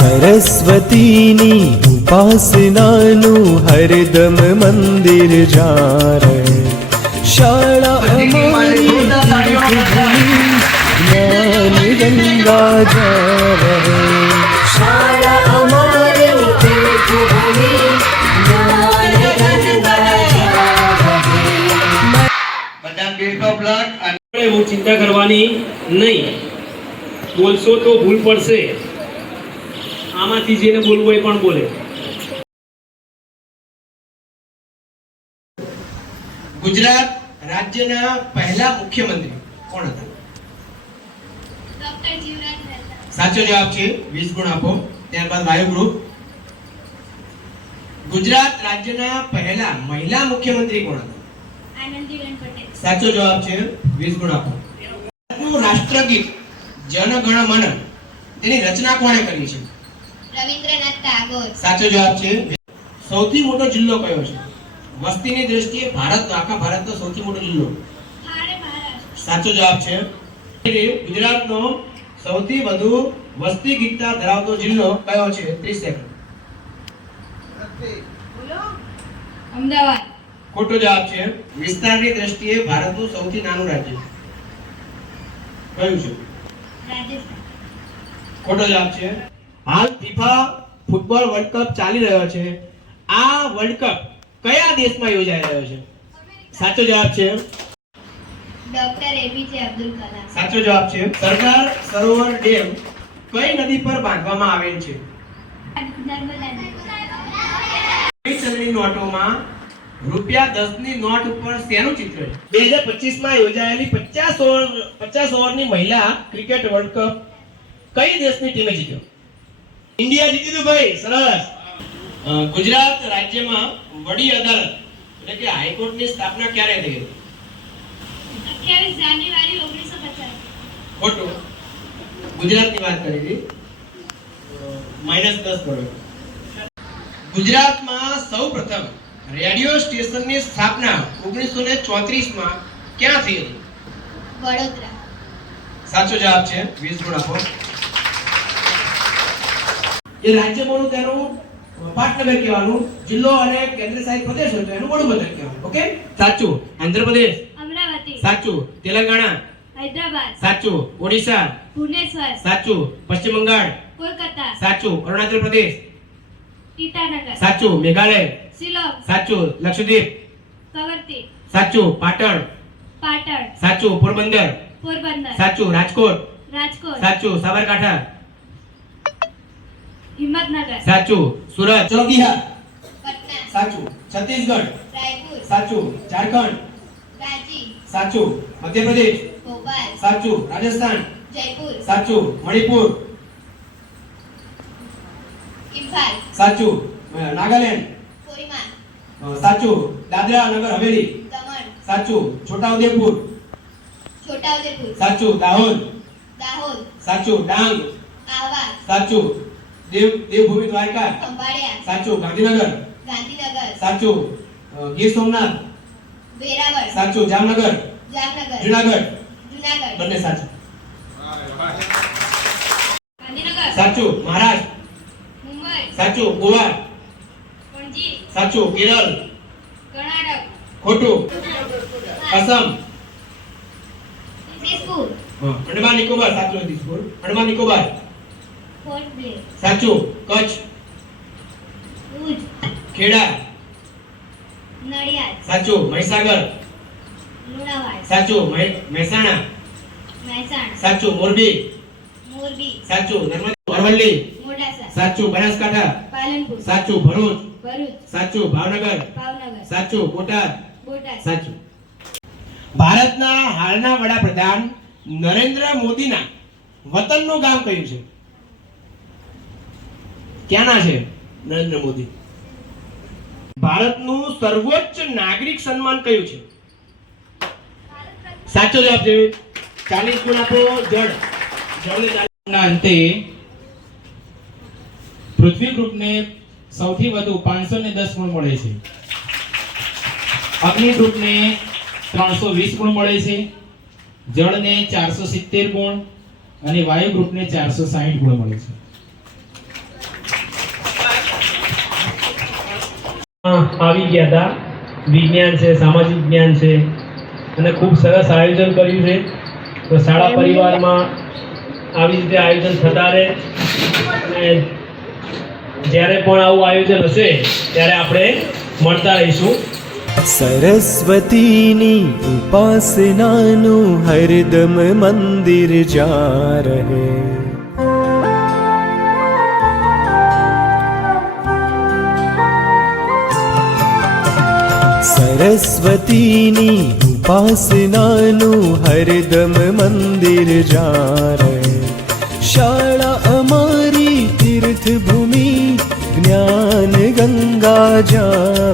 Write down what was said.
सरस्वतीनी उपासनानु हरदम मंदिर जारे शाळा अमारी ज्ञान गंगा जारे शाळा अमारी ज्ञान गंगा બધા બેસ્ટ ઓફ લક અને હું ચિંતા કરવાની નહીં. બોલશો તો ભૂલ પડશે. આમાંથી જેને બોલવું એ પણ બોલે. ગુજરાત રાજ્યના પહેલા મુખ્યમંત્રી કોણ હતા? ડોક્ટર જીવરાજ મહેતા. સાચો જવાબ છે. 20 ગુણ આપો. ત્યારબાદ વાયુ ગ્રુપ. ગુજરાત રાજ્યના પહેલા મહિલા મુખ્યમંત્રી કોણ હતા? આનંદીબેન પટેલ. સાચો જવાબ છે. 20 ગુણ આપો. ભારતનું રાષ્ટ્રગીત જન ગણ મન તેની રચના કોણે કરી છે? રવિન્દ્રનાથ ટાગોર. સાચો જવાબ છે. સૌથી મોટો જિલ્લો કયો છે? વસ્તીની દ્રષ્ટિએ આખા ભારતનો સૌથી મોટો જિલ્લો? મહારાષ્ટ્ર. સાચો જવાબ છે. ગુજરાતનો સૌથી વધુ વસ્તી ગીતતા ધરાવતો જિલ્લો કયો છે? 30 સેકન્ડ. અમદાવાદ. ખોટો જવાબ છે. વિસ્તારની દ્રષ્ટિએ ભારતનું સૌથી નાનું રાજ્ય કયું છે? રાજસ્થાન. ખોટો જવાબ છે. હાલ ફીફા ફૂટબોલ વર્લ્ડ કપ ચાલી રહ્યો છે. આ વર્લ્ડ કપ કયા દેશમાં યોજાઈ રહ્યો છે? સાચો જવાબ છે. Doctor APJ Abdul Kalam. સાચો જવાબ છે. સરદાર સરોવર ડેમ કઈ નદી પર બાંધવામાં આવેલ છે? નર્મદા નદી. ચલણી નોટોમાં ₹10 ની નોટ ઉપર શેનું ચિત્ર છે? 2025 માં યોજાયેલી 50 ઓવરની મહિલા ક્રિકેટ વર્લ્ડ કપ કઈ દેશની ટીમે જીત્યો? ઇન્ડિયા જીતી હતું ભાઈ. સરસ. ગુજરાત રાજ્યમાં વડી અદાલત એટલે કે હાઈકોર્ટની સ્થાપના ક્યારે થઈ હતી? 28 જાન્યુઆરી 1950. ખોટું. ગુજરાતની વાત કરી હતી. -10 પડ્યો. ગુજરાતમાં સૌપ્રથમ રેડિયો સ્ટેશનની સ્થાપના 1934 માં ક્યાં થઈ હતી? વડોદરા. સાચો જવાબ છે. 20 ગુણ આપો. એ રાજ્ય બોલું તેનું પાટનગર કહેવાનું, જિલ્લો અને કેન્દ્રશાસિત પ્રદેશ હોય તો એનું વડોદરા કહેવાનું. ઓકે? સાચું. આંધ્રપ્રદેશ. અમરાવતી. સાચું. તેલંગાણા. હૈદરાબાદ. સાચું. ઓડિશા. ભુવનેશ્વર. સાચું. પશ્ચિમ બંગાળ. કોલકાતા. સાચું. અરુણાચલ પ્રદેશ. ઈટાનગર. સાચું. મેઘાલય. શિલોંગ. સાચું. લક્ષદ્વીપ. કવરત્તી. સાચું. પાટણ. પાટણ. સાચું. પોરબંદર. પોરબંદર. સાચું. રાજકોટ. રાજકોટ. સાચું. સાબરકાંઠા. હિંમતનગર. સાચું. સુરત. ચલો બિહાર. પટના. સાચું. છત્તીસગઢ. રાયપુર. સાચું. ઝારખંડ. રાંચી. સાચું. મધ્યપ્રદેશ. ભોપાલ. સાચું. રાજસ્થાન. જયપુર. સાચું. મણિપુર. ઇમ્ફાલ. સાચું. નાગાલેન્ડ. કોહિમા. સાચું. દાદરા નગર હવેલી. દમણ. સાચું. છોટાઉદેપુર. છોટાઉદેપુર. સાચું. દાહોદ. દાહોદ. સાચું. ડાંગ. આહવા. સાચું. દેવભૂમિ દ્વારકા. ખંભાળિયા. સાચું. ગાંધીનગર. ગાંધીનગર. સાચું. ગીર સોમનાથ. વેરાવળ. સાચું. જામનગર. જામનગર. જુનાગઢ. જૂનાગઢ. બંને સાચું. ગાંધીનગર. સાચું. મહારાષ્ટ્ર. મુંબઈ. સાચું. ગોવા. પણજી. સાચું. કેરળ. કર્ણાટક. ખોટું. અસમ. દિસપુર. અંડમાન નિકોબાર. સાચું. દિસપુર. અંડમાન નિકોબાર. પોર્ટ બ્લેર. સાચું. કચ્છ. ભુજ. ખેડા. નડિયાદ. સાચું. મહીસાગર. લુણાવાડા. સાચું. મહેસાણા. મહેસાણા. સાચું. મોરબી. મોરબી. સાચું. નર્મદા. અરવલ્લી. મોડાસા. સાચું. બનાસકાંઠા. પાલનપુર. સાચું. ભરૂચ. ભરૂચ. સાચું. ભાવનગર. ભાવનગર. સાચું. બોટાદ. બોટાદ. સાચું. ભારતના હાલના વડાપ્રધાન નરેન્દ્ર મોદીના વતનનું ગામ કયું છે? ક્યાંના છે નરેન્દ્ર મોદી? ભારતનું સર્વોચ્ચ નાગરિક સન્માન કયું છે? સાચો જવાબ છે. 40 ગુણ આપો. જળના અંતે પૃથ્વી ગ્રુપને સૌથી વધુ 510 ગુણ મળે છે. અગ્નિ ગ્રુપને 320 ગુણ મળે છે. જળને 470 ગુણ અને વાયુ ગ્રુપને 460 ગુણ મળે છે. આવી ગયા હતા. વિજ્ઞાન છે, સામાજિક જ્ઞાન છે અને ખૂબ સરસ આયોજન કર્યું છે. તો શાળા પરિવારમાં આવી રીતે આયોજન થતા રહે અને જ્યારે પણ આવું આયોજન હશે ત્યારે આપણે મળતા રહીશું. સરસ્વતીની ઉપાસનાનું હરદમ મંદિર જા રહે. સરસ્વતીની ઉપાસનાનું હરદમ મંદિર જા રહે. શાળા અમારી તીર્થ ભૂમિ જ્ઞાન ગંગા જા